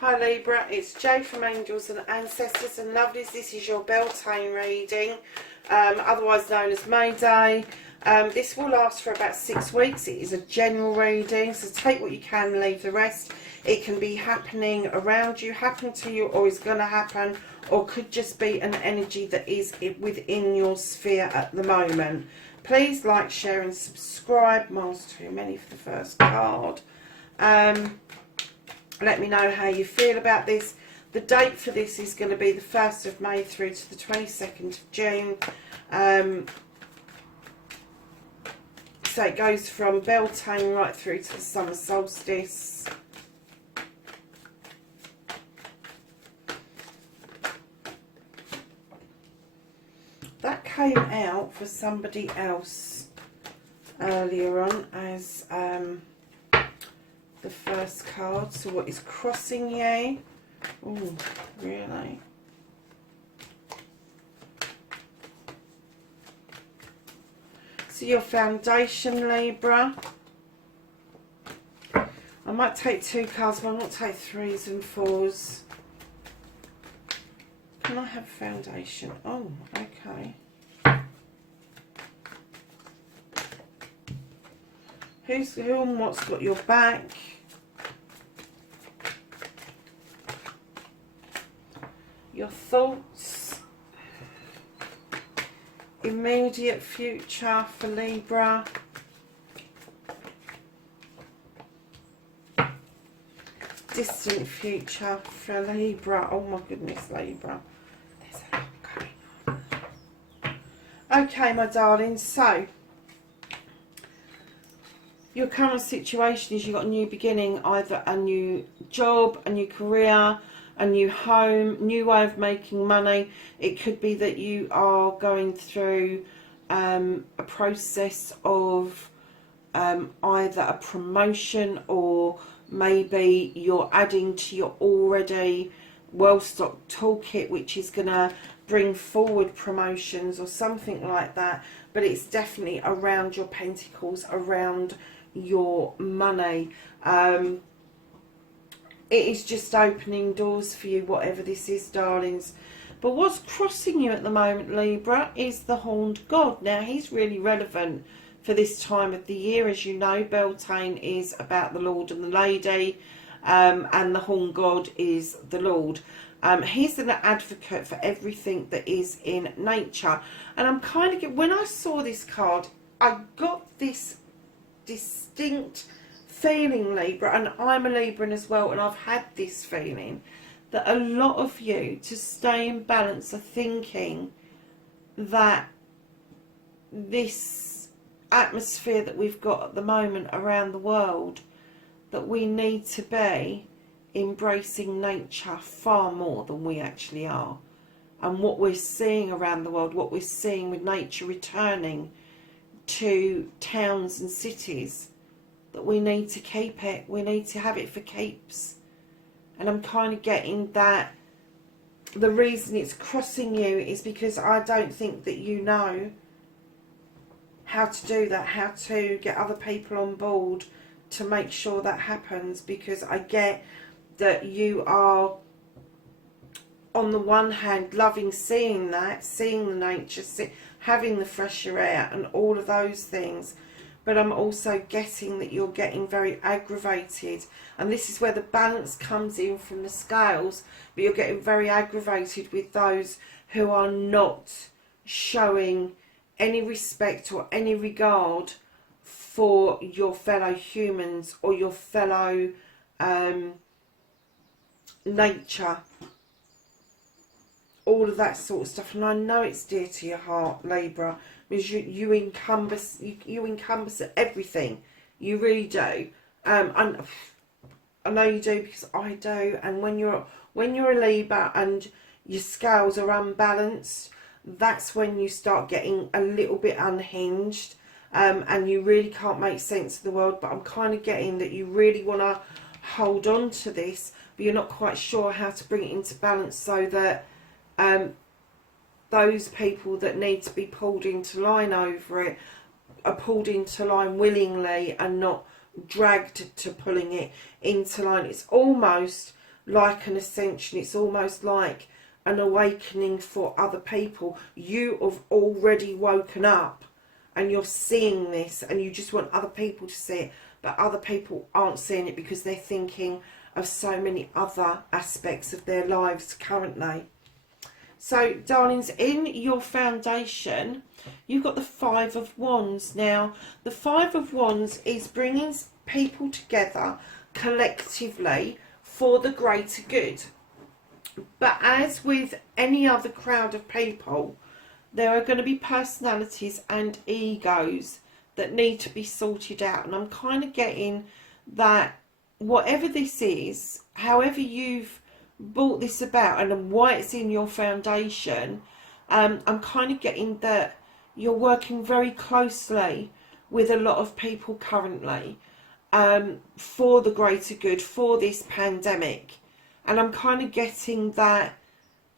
Hi Libra, it's Jay from Angels and Ancestors and Lovelies. This is your Beltane reading, otherwise known as May Day. This will last for about 6 weeks. It is a general reading, so take what you can and leave the rest. It can be happening around you, happen to you, or is going to happen, or could just be an energy that is within your sphere at the moment. Please like, share and subscribe. Miles too many for the first card. Let me know how you feel about this. The date for this is going to be the 1st of May through to the 22nd of June. So it goes from Beltane right through to the summer solstice. That came out for somebody else earlier on as the first card. So what is crossing you? Oh, really? So your foundation, Libra. I might take 2 cards, but I won't take 3s and 4s. Can I have foundation? Oh, okay. Who and what's got your back? Your thoughts. Immediate future for Libra. Distant future for Libra. Oh my goodness, Libra. There's a lot going on. Okay, my darling, so your current situation is you've got a new beginning, either a new job, a new career, a new home, new way of making money. It could be that you are going through a process of either a promotion, or maybe you're adding to your already well-stocked toolkit, which is going to bring forward promotions or something like that. But it's definitely around your pentacles, around your money. It is just opening doors for you, whatever this is, darlings. But what's crossing you at the moment, Libra, is the Horned God. Now, he's really relevant for this time of the year. As you know, Beltane is about the Lord and the Lady, and the Horned God is the Lord. He's an advocate for everything that is in nature. And I'm kind of, when I saw this card, I got this distinct feeling, Libra, and I'm a Libran as well, and I've had this feeling that a lot of you, to stay in balance, are thinking that this atmosphere that we've got at the moment around the world, that we need to be embracing nature far more than we actually are. And what we're seeing around the world, what we're seeing with nature returning to towns and cities, that we need to keep it. We need to have it for keeps. And I'm kind of getting that the reason it's crossing you is because I don't think that you know how to do that, how to get other people on board to make sure that happens. Because I get that you are, on the one hand, loving seeing that, seeing the nature, having the fresher air and all of those things. But I'm also getting that you're getting very aggravated. And this is where the balance comes in from the scales. But you're getting very aggravated with those who are not showing any respect or any regard for your fellow humans or your fellow nature. All of that sort of stuff. And I know it's dear to your heart, Libra, because you encompass everything. You really do. And I know you do, because I do. And when you're a Libra and your scales are unbalanced, that's when you start getting a little bit unhinged, and you really can't make sense of the world. But I'm kind of getting that you really want to hold on to this, but you're not quite sure how to bring it into balance so that those people that need to be pulled into line over it are pulled into line willingly and not dragged to pulling it into line. It's almost like an ascension. It's almost like an awakening for other people. You have already woken up and you're seeing this, and you just want other people to see it, but other people aren't seeing it because they're thinking of so many other aspects of their lives currently. So, darlings, in your foundation, you've got the Five of Wands. Now, the Five of Wands is bringing people together collectively for the greater good. But as with any other crowd of people, there are going to be personalities and egos that need to be sorted out. And I'm kind of getting that whatever this is, however you've brought this about and why it's in your foundation, I'm kind of getting that you're working very closely with a lot of people currently for the greater good, for this pandemic. And I'm kind of getting that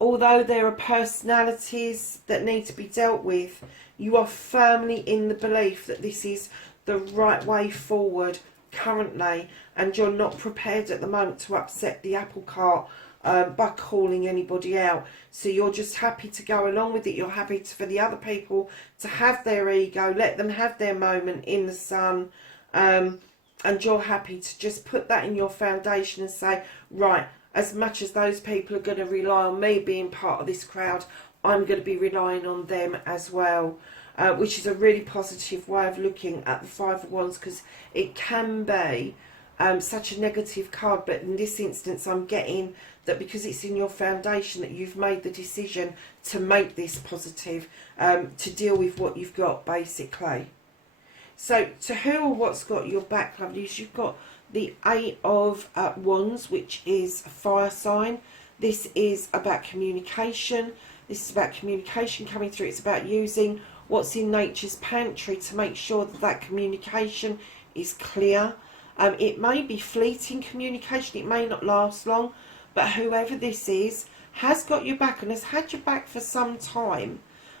although there are personalities that need to be dealt with, you are firmly in the belief that this is the right way forward currently, and you're not prepared at the moment to upset the apple cart by calling anybody out. So you're just happy to go along with it. You're happy for the other people to have their ego, let them have their moment in the sun, and you're happy to just put that in your foundation and say, right, as much as those people are going to rely on me being part of this crowd, I'm going to be relying on them as well. Which is a really positive way of looking at the Five of Wands, because it can be such a negative card, but in this instance I'm getting that because it's in your foundation that you've made the decision to make this positive, to deal with what you've got basically. So to who or what's got your back, lovelies, you've got the Eight of Wands, which is a fire sign. This is about communication. This is about communication coming through. It's about using what's in nature's pantry to make sure that that communication is clear. It may be fleeting communication. It may not last long. But whoever this is has got your back and has had your back for some time.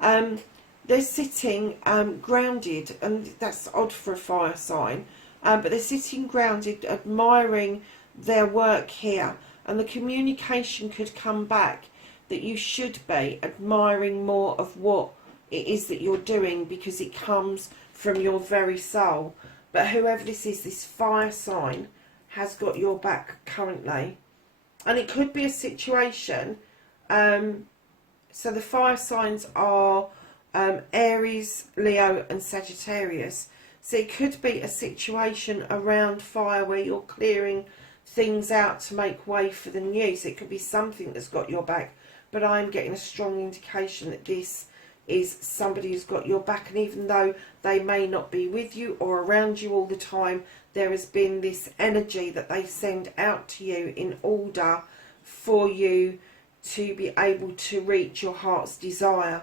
They're sitting grounded, and that's odd for a fire sign. But they're sitting grounded, admiring their work here. And the communication could come back that you should be admiring more of what it is that you're doing, because it comes from your very soul. But whoever this is, this fire sign has got your back currently. And it could be a situation. So the fire signs are Aries, Leo and Sagittarius. So it could be a situation around fire where you're clearing things out to make way for the new. So it could be something that's got your back. But I'm getting a strong indication that this is somebody who's got your back. And even though they may not be with you or around you all the time, there has been this energy that they send out to you in order for you to be able to reach your heart's desire.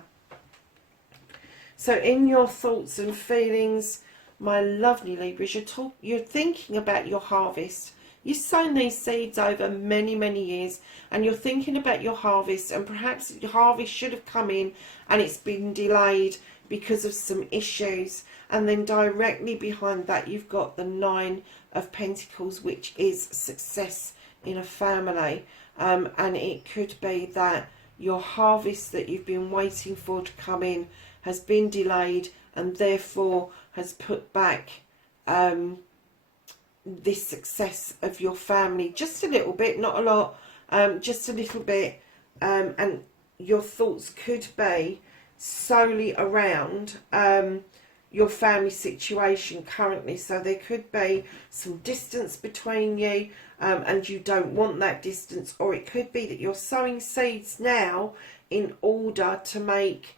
So in your thoughts and feelings, my lovely Libras, you're thinking about your harvest. You've sown these seeds over many, many years, and you're thinking about your harvest, and perhaps your harvest should have come in and it's been delayed because of some issues. And then directly behind that you've got the Nine of Pentacles, which is success in a family. And it could be that your harvest that you've been waiting for to come in has been delayed, and therefore has put back this success of your family just a little bit, not a lot, just a little bit. And your thoughts could be solely around your family situation currently. So there could be some distance between you, and you don't want that distance. Or it could be that you're sowing seeds now in order to make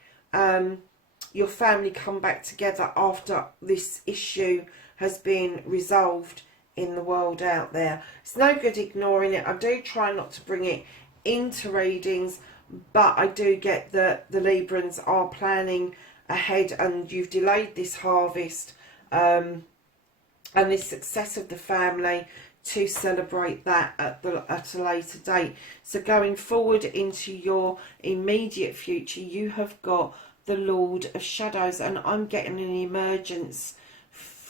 your family come back together after this issue has been resolved in the world out there. It's no good ignoring it. I do try not to bring it into readings, but I do get that the Librans are planning ahead, and you've delayed this harvest and this success of the family to celebrate that at a later date. So going forward into your immediate future, you have got the Lord of Shadows, and I'm getting an emergence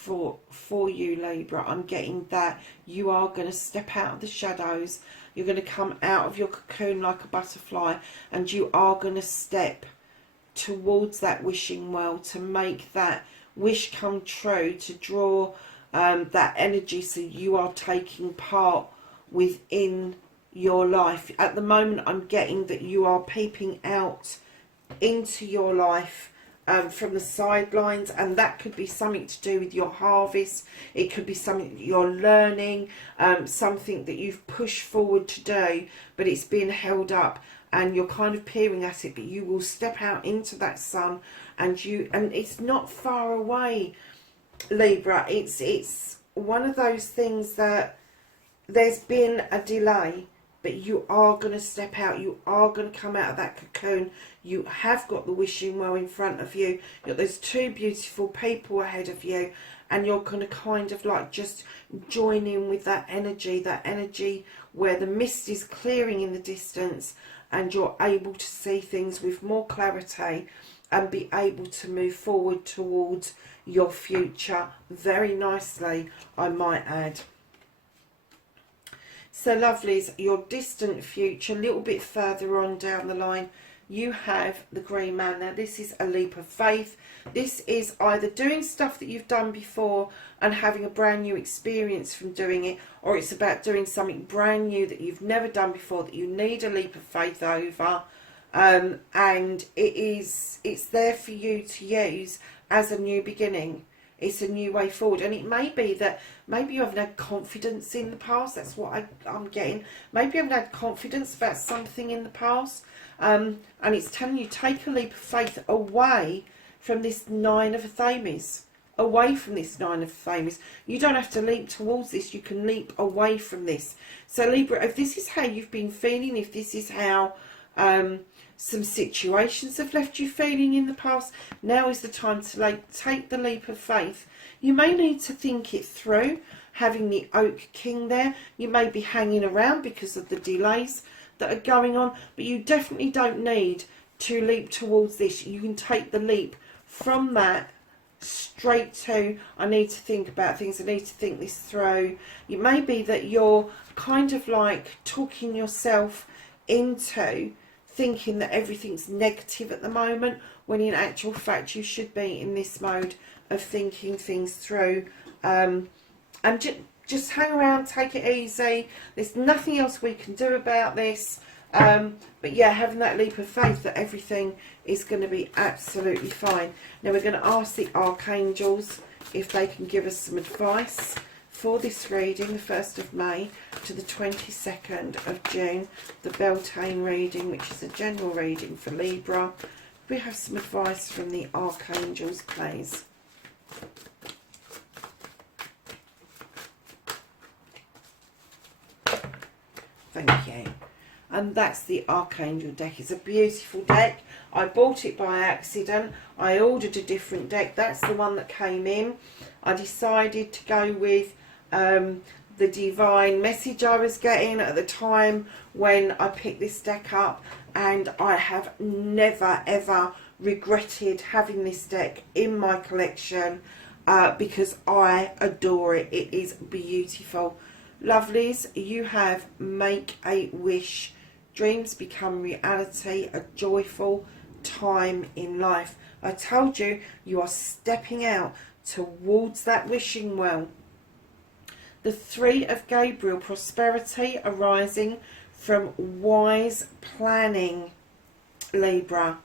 for you, Libra. I'm getting that you are going to step out of the shadows. You're going to come out of your cocoon like a butterfly, and you are going to step towards that wishing well, to make that wish come true, to draw that energy, so you are taking part within your life. At the moment, I'm getting that you are peeping out into your life from the sidelines, and that could be something to do with your harvest. It could be something that you're learning, something that you've pushed forward to do, but it's been held up, and you're kind of peering at it. But you will step out into that sun, and it's not far away, Libra. It's one of those things that there's been a delay, but you are going to step out. You are going to come out of that cocoon. You have got the wishing well in front of you. There's two beautiful people ahead of you, and you're going to kind of like just join in with that energy where the mist is clearing in the distance, and you're able to see things with more clarity and be able to move forward towards your future very nicely, I might add. So lovelies, your distant future, a little bit further on down the line, you have the Green Man. Now this is a leap of faith. This is either doing stuff that you've done before and having a brand new experience from doing it, or it's about doing something brand new that you've never done before, that you need a leap of faith over. And it's there for you to use as a new beginning. It's a new way forward. And it may be that maybe you haven't had confidence in the past. That's what I'm getting. Maybe you haven't had confidence about something in the past. And it's telling you, take a leap of faith away from this Nine of Thames. Away from this Nine of Thames. You don't have to leap towards this. You can leap away from this. So Libra, if this is how you've been feeling, if this is how some situations have left you feeling in the past, now is the time to take the leap of faith. You may need to think it through, having the Oak King there. You may be hanging around because of the delays that are going on, but you definitely don't need to leap towards this. You can take the leap from that straight to, I need to think about things, I need to think this through. It may be that you're kind of like talking yourself into thinking that everything's negative at the moment, when in actual fact you should be in this mode of thinking things through. And just hang around, take it easy. There's nothing else we can do about this. But yeah, having that leap of faith that everything is going to be absolutely fine. Now we're going to ask the Archangels if they can give us some advice for this reading, the 1st of May to the 22nd of June, the Beltane reading, which is a general reading for Libra. We have some advice from the Archangels, please. Thank you. And that's the Archangel deck. It's a beautiful deck. I bought it by accident. I ordered a different deck. That's the one that came in. I decided to go with the divine message I was getting at the time when I picked this deck up, and I have never ever regretted having this deck in my collection because I adore it. It is beautiful. Lovelies, you have Make a Wish. Dreams become reality, a joyful time in life. I told you, you are stepping out towards that wishing well. The Three of Gabriel, prosperity arising from wise planning, Libra.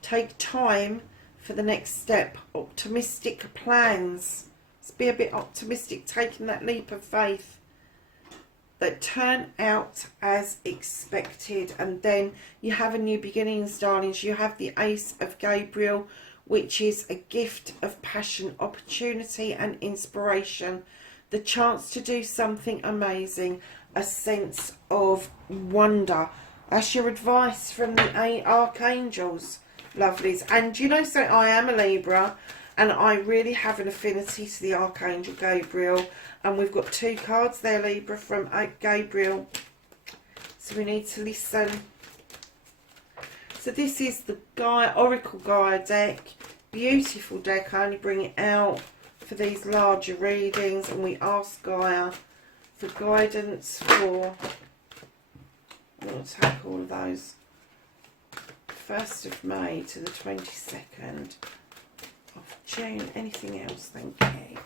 Take time for the next step. Optimistic plans. Let's be a bit optimistic, taking that leap of faith that turn out as expected. And then you have a new beginnings, darlings. You have the Ace of Gabriel, which is a gift of passion, opportunity and inspiration. The chance to do something amazing, a sense of wonder. That's your advice from the Archangels, lovelies. And you know, so I am a Libra, and I really have an affinity to the Archangel Gabriel. And we've got 2 cards there, Libra, from Gabriel. So we need to listen. So this is the Oracle Gaia deck. Beautiful deck. I only bring it out for these larger readings, and we ask Gaia for guidance for, I'm going to take all of those, 1st of May to the 22nd of June. Anything else? Thank you.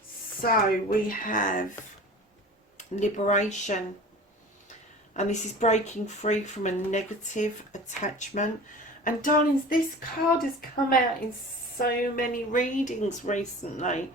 So we have liberation, and this is breaking free from a negative attachment. And darlings, this card has come out in so many readings recently.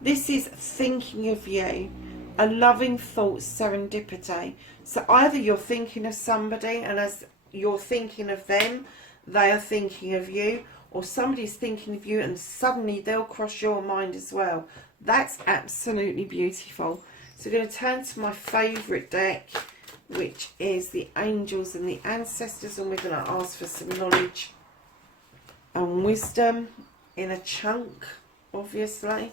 This is thinking of you, a loving thought, serendipity. So either you're thinking of somebody, and as you're thinking of them, they are thinking of you, or somebody's thinking of you and suddenly they'll cross your mind as well. That's absolutely beautiful. So we're going to turn to my favourite deck, which is the Angels and the Ancestors, and we're going to ask for some knowledge and wisdom in a chunk, obviously.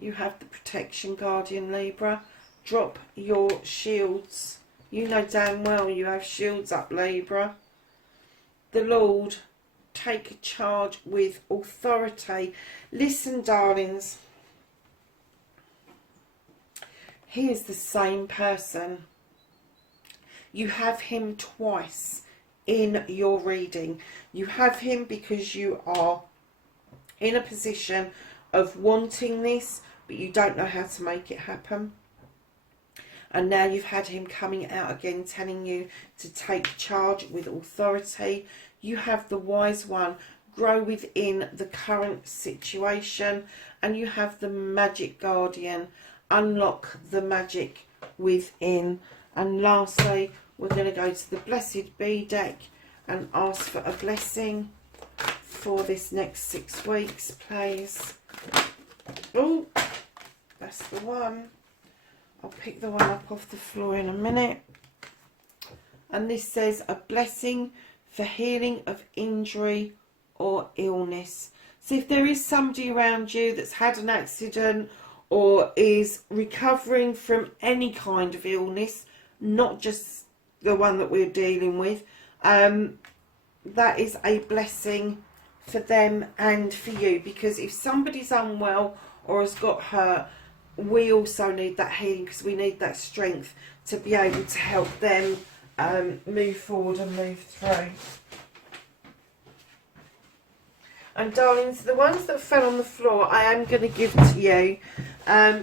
You have the Protection Guardian, Libra. Drop your shields. You know damn well you have shields up, Libra. The Lord, take charge with authority. Listen, darlings. He is the same person. You have him twice in your reading. You have him because you are in a position of wanting this, but you don't know how to make it happen. And now you've had him coming out again, telling you to take charge with authority. You have the Wise One, grow within the current situation. And you have the Magic Guardian, unlock the magic within. And lastly, we're going to go to the Blessed Bee deck and ask for a blessing for this next 6 weeks, please. Oh, that's the one. I'll pick the one up off the floor in a minute. And this says a blessing for healing of injury or illness. So if there is somebody around you that's had an accident or is recovering from any kind of illness, not just the one that we're dealing with, that is a blessing for them and for you. Because if somebody's unwell or has got hurt, we also need that healing, because we need that strength to be able to help them move forward and move through. And darlings, the ones that fell on the floor I am going to give to you,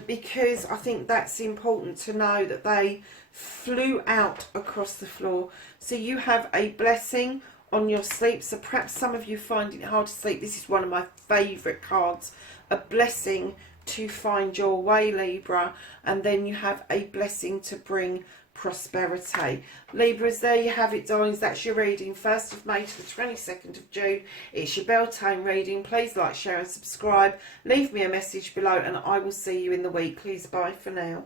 because I think that's important to know that they flew out across the floor. So you have a blessing on your sleep. So perhaps some of you find it hard to sleep. This is one of my favourite cards. A blessing to find your way, Libra. And then you have a blessing to bring prosperity. Libras, there you have it, darlings. That's your reading, 1st of May to the 22nd of June. It's your Beltane reading. Please like, share and subscribe. Leave me a message below and I will see you in the week. Please, bye for now.